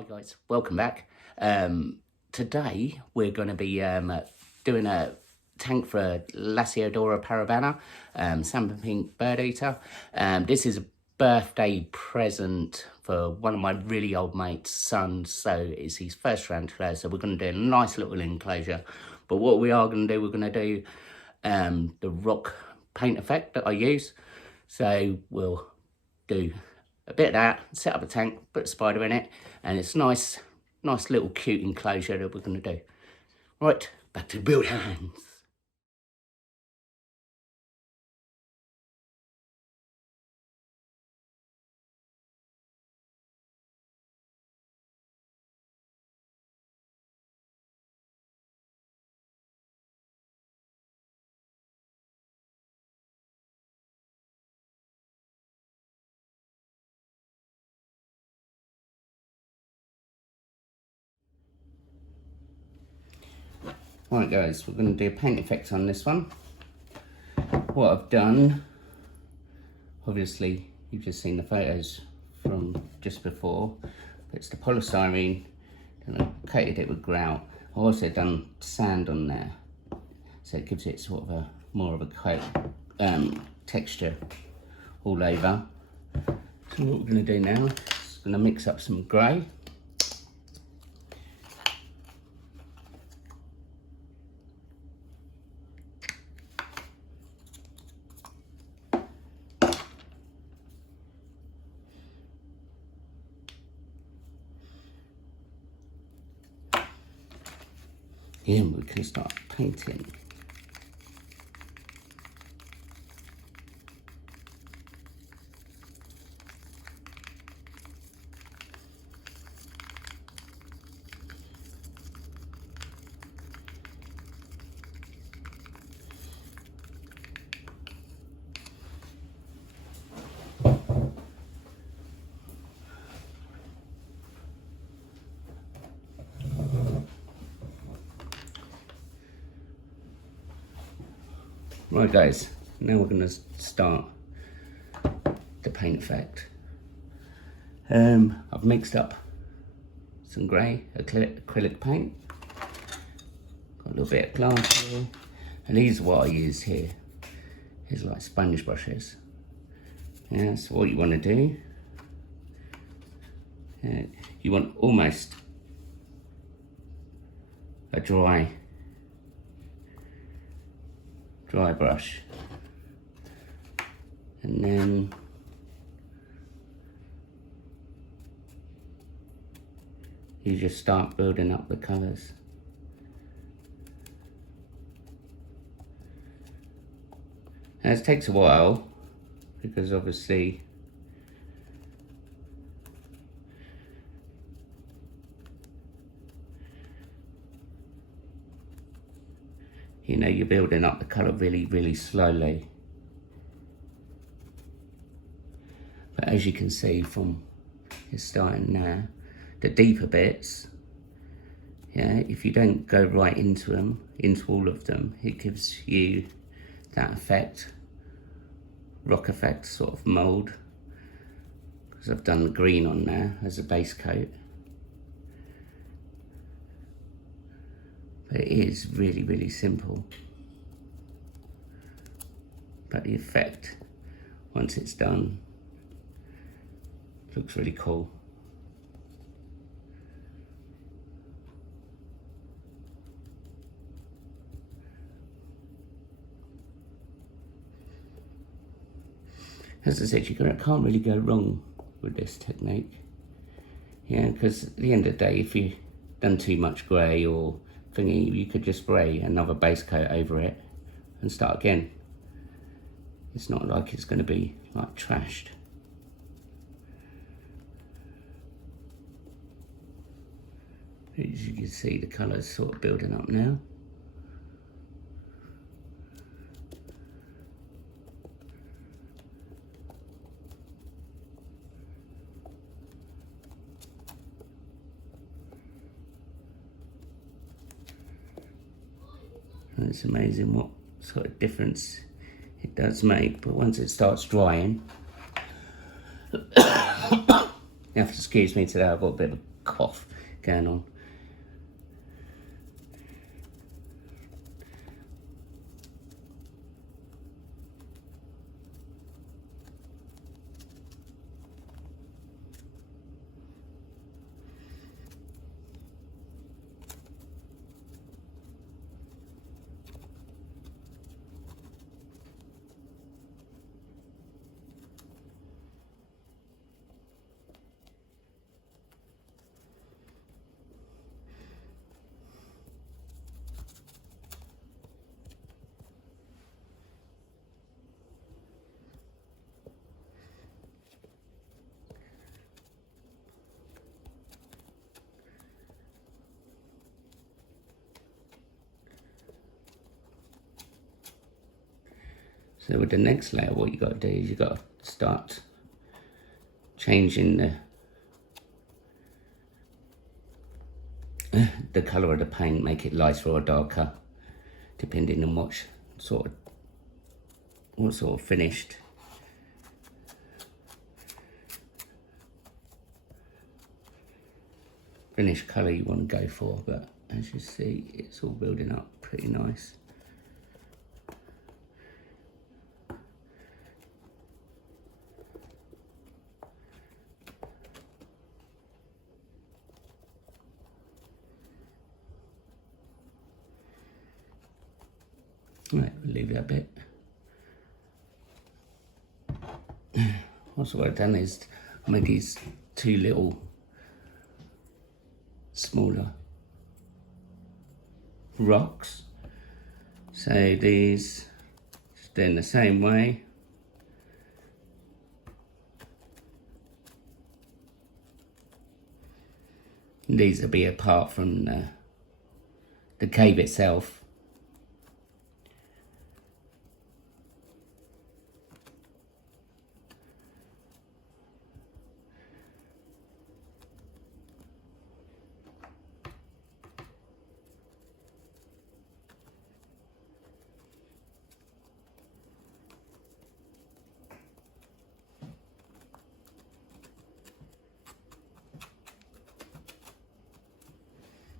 Hi guys, welcome back. Today we're going to be doing a tank for a Lasiodora parahybana, salmon pink bird eater. This is a birthday present for one of my really old mates' sons, so it's his first tarantula, so we're going to do a nice little enclosure. But what we are going to do, we're going to do the rock paint effect that I use. So we'll do a bit of that, set up a tank, put a spider in it, and it's nice little cute enclosure that we're going to do. Right, back to the build hands. Right guys, we're going to do a paint effect on this one. What I've done, obviously you've just seen the photos from just before, but it's the polystyrene, and I've coated it with grout. I've also done sand on there, so it gives it sort of a more of a coat texture all over. So what we're going to do now is going to mix up some grey. Yeah, we can start painting. Right guys, now we're going to start the paint effect. I've mixed up some grey acrylic paint, got a little bit of glass here, and these are what I use here. These are like sponge brushes. Yeah, so what you want to do, you want almost a dry brush, and then you just start building up the colours. Now it takes a while because obviously you know, you're building up the colour really slowly. But as you can see from it's starting now, the deeper bits, yeah, if you don't go right into them, into all of them, it gives you that effect, rock effect sort of mould, because I've done the green on there as a base coat. But it is really simple. But the effect, once it's done, looks really cool. As I said, you can't really go wrong with this technique. Yeah, because at the end of the day, if you've done too much grey or thingy, you could just spray another base coat over it and start again. It's not like it's going to be like trashed. As you can see, the colours sort of building up now. And it's amazing what sort of difference it does make, but once it starts drying, you have to excuse me today, I've got a bit of a pop-off going on. So with the next layer, what you got to do is you got to start changing the colour of the paint, make it lighter or darker, depending on what sort of finished colour you want to go for. But as you see, it's all building up pretty nice. Right, we'll leave it a bit. Also what I've done is I made these two little smaller rocks. So these, just in the same way. These will be apart from the cave itself.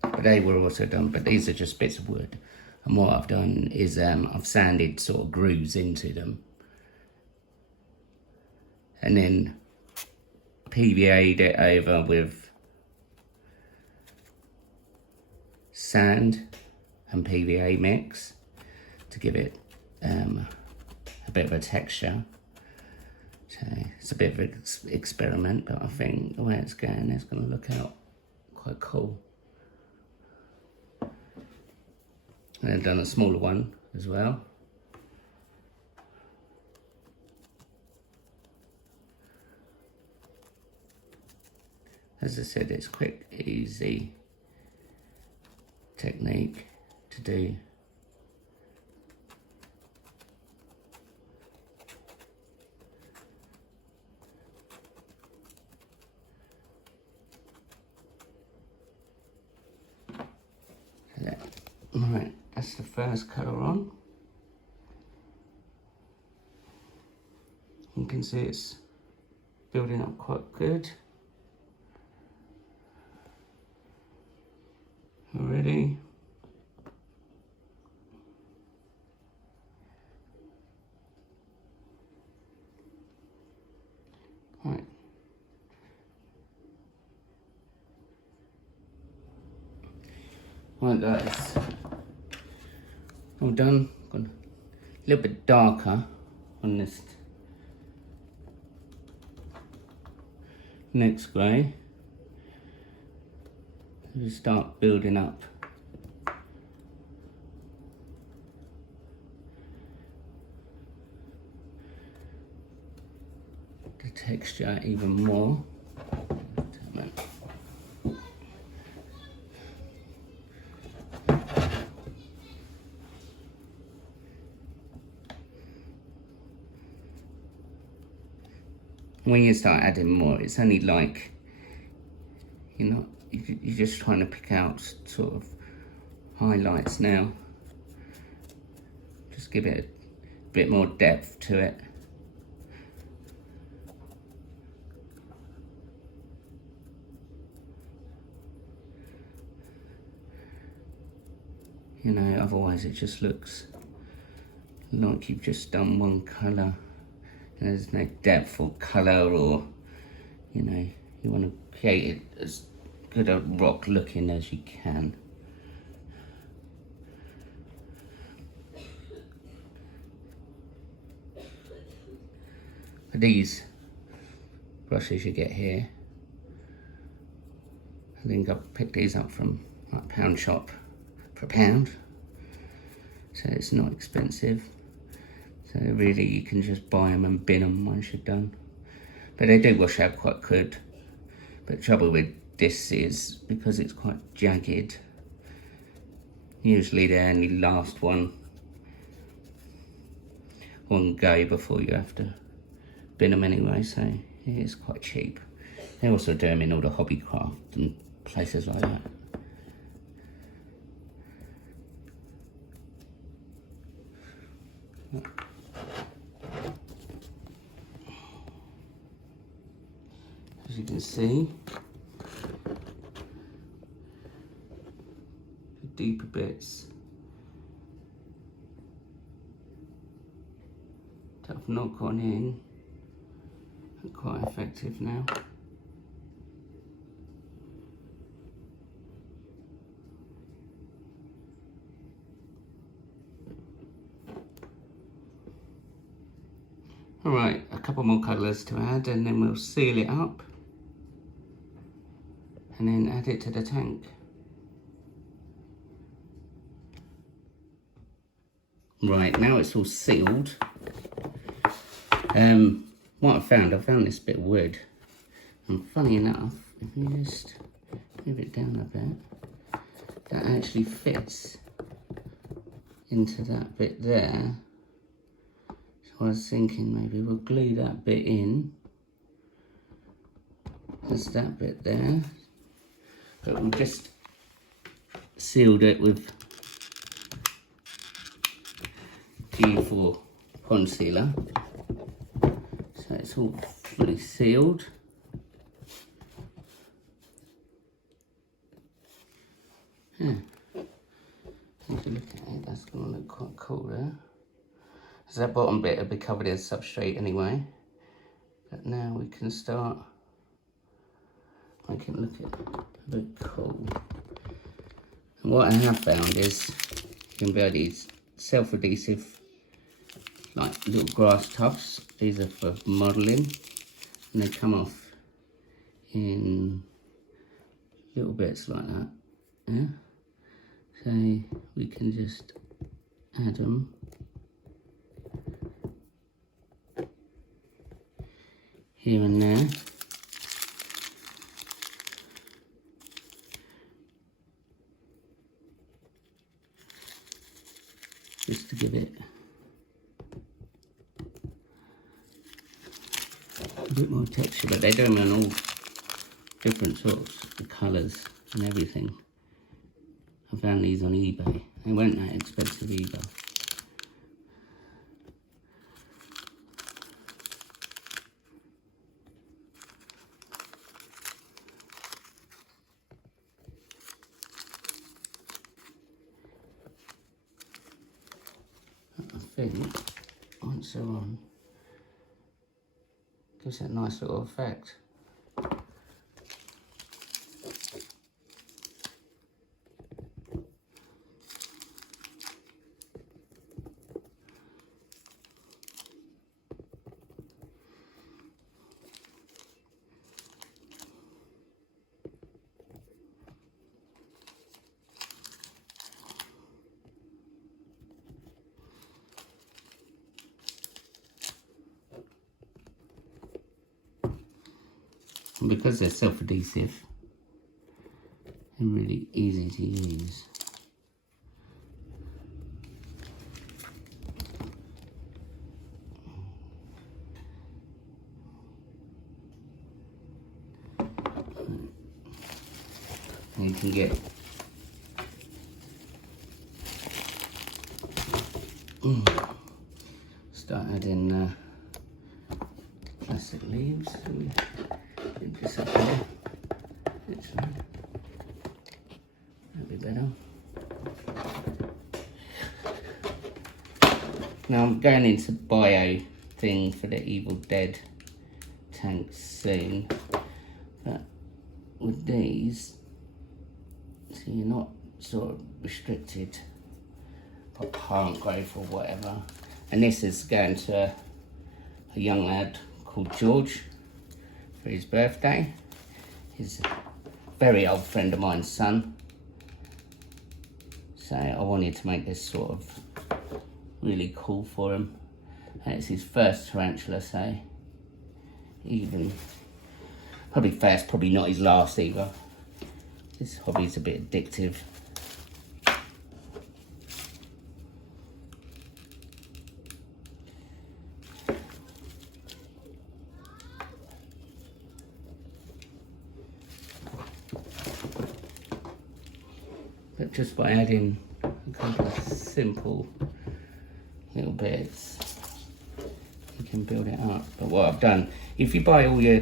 But they were also done, but these are just bits of wood. And what I've done is I've sanded sort of grooves into them. And then PVA'd it over with sand and PVA mix to give it a bit of a texture. So it's a bit of an experiment, but I think the way it's going, it's going to look out quite cool. And I've done a smaller one as well. As I said, it's quick, easy technique to do. Right, that's the first colour on. You can see it's building up quite good already. Right. Right, that's all done. Got a little bit darker on this next grey. We start building up the texture even more. When you start adding more, it's only like, you know, you're just trying to pick out sort of highlights now. Just give it a bit more depth to it. You know, otherwise it just looks like you've just done one colour. There's no depth or colour, or, you know, you want to create it as good a rock looking as you can. For these brushes you get here, I think I picked these up from like Pound Shop for £1, so it's not expensive. So really you can just buy them and bin them once you're done. But they do wash out quite good. But the trouble with this is, because it's quite jagged, usually they only last one go before you have to bin them anyway, so it is quite cheap. They also do them in all the Hobbycraft and places like that. As you can see, the deeper bits that I've not gone in are quite effective now. Alright, a couple more colours to add, and then we'll seal it up and then add it to the tank. Right, now it's all sealed. What I found this bit of wood, and funny enough, if you just move it down a bit, that actually fits into that bit there. So I was thinking maybe we'll glue that bit in. There's that bit there. But we've just sealed it with G4 pond sealer. So it's all fully sealed. Yeah. If you look at it, that's going to look quite cool there. So that bottom bit will be covered in substrate anyway. But now we can start making it look a bit cool. And what I have found is you can buy these self-adhesive like little grass tufts. These are for modelling, and they come off in little bits like that. Yeah. So we can just add them here and there. Just to give it a bit more texture, but they do them in all different sorts of colours and everything. I found these on eBay. They weren't that expensive either. I think once they're on, gives that nice little effect. And because they're self-adhesive, they're really easy to use. And you can get start adding plastic leaves. Dip this up here. That'd be better. Now I'm going into bio thing for the Evil Dead tanks soon, but with these, so you're not sort of restricted by plant growth or whatever. And this is going to a young lad called George for his birthday. He's a very old friend of mine's son. So I wanted to make this sort of really cool for him. And it's his first tarantula, so even, probably first, probably not his last either. This hobby's a bit addictive. But just by adding a couple of simple little bits, you can build it up. But what I've done, if you buy all your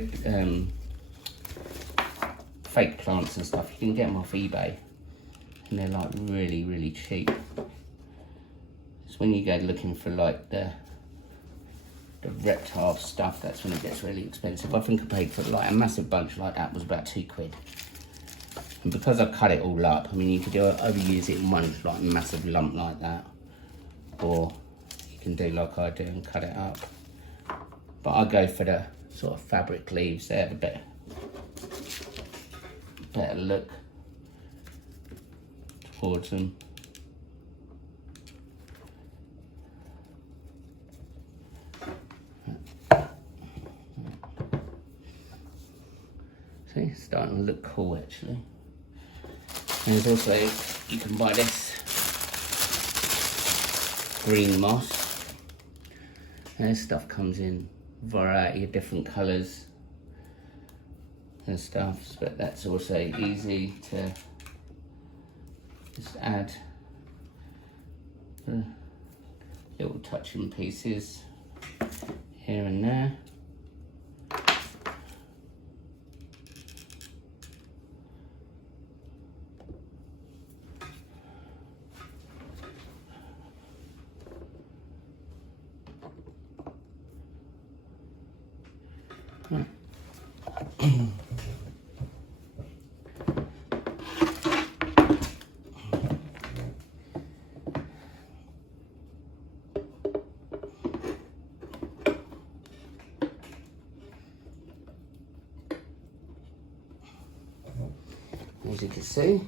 fake plants and stuff, you can get them off eBay, and they're like really, really cheap. It's when you go looking for like the reptile stuff, that's when it gets really expensive. I think I paid for like a massive bunch like that was about £2. And because I cut it all up, I mean, you could overuse it in one like massive lump like that, or you can do like I do and cut it up. But I go for the sort of fabric leaves. They have a better look towards them. See, it's starting to look cool actually. And there's also, you can buy this green moss. And this stuff comes in a variety of different colours and stuff, but that's also easy to just add the little touching pieces here and there. As you can see,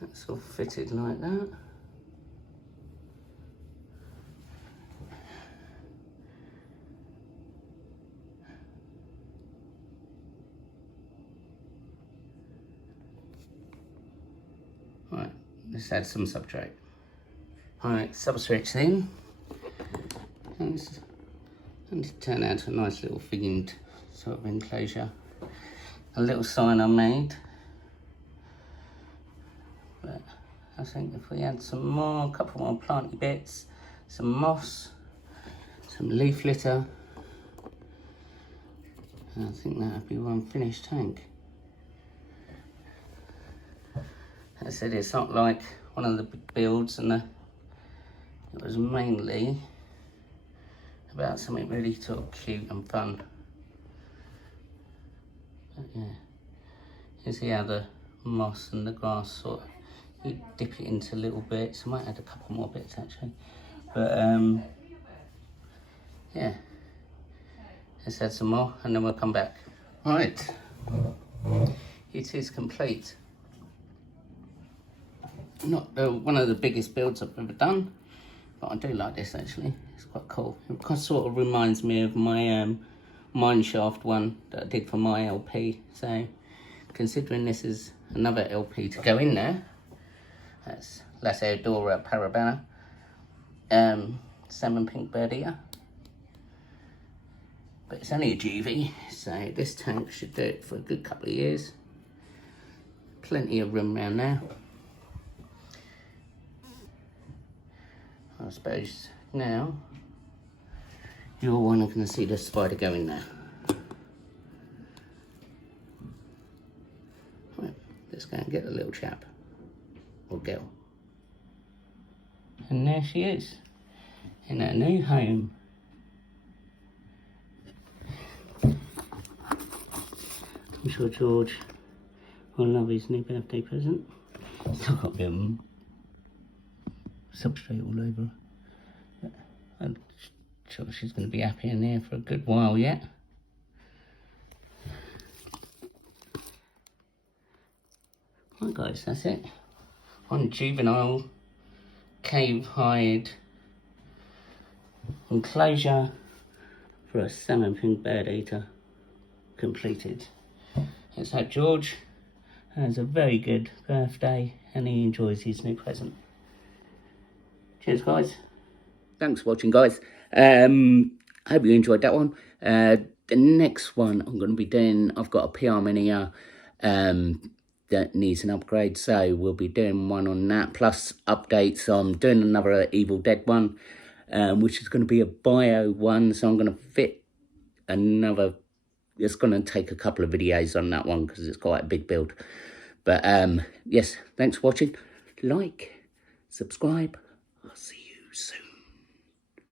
that's all fitted like that. Right, let's add some substrate. Alright, substrate's in. And it turned out a nice little figured sort of enclosure. A little sign I made. But I think if we add some more, a couple more planty bits, some moss, some leaf litter, I think that would be one finished tank. As I said, it's not like one of the big builds, and it was mainly about something really sort of cute and fun. But yeah, you see how the moss and the grass sort of, you dip it into little bits. I might add a couple more bits actually, but yeah, let's add some more and then we'll come back. Right, it is complete. Not one of the biggest builds I've ever done, but I do like this actually. It's quite cool. It sort of reminds me of my mine shaft one that I did for my LP. So considering this is another LP to go in there, that's Lasiodora parahybana, salmon pink bird eater. But it's only a juvie, so this tank should do it for a good couple of years. Plenty of room around there. I suppose now you're one going to see the spider go in there. Right, let's go and get the little chap or girl. And there she is. in a new home. I'm sure George will love his new birthday present. Still got a bit of substrate all over. But I'm sure she's going to be happy in there for a good while yet. Right guys, that's it. One juvenile cave hide enclosure for a salmon pink bird eater completed. Let's hope George has a very good birthday and he enjoys his new present. Cheers guys. Thanks for watching guys. Hope you enjoyed that one. The next one I'm going to be doing, I've got a PR Mini that needs an upgrade, so we'll be doing one on that, plus updates. I'm doing another Evil Dead one, which is going to be a bio one, so I'm going to fit another. It's going to take a couple of videos on that one because it's quite a big build. But yes, thanks for watching. Like, subscribe. I'll see you soon.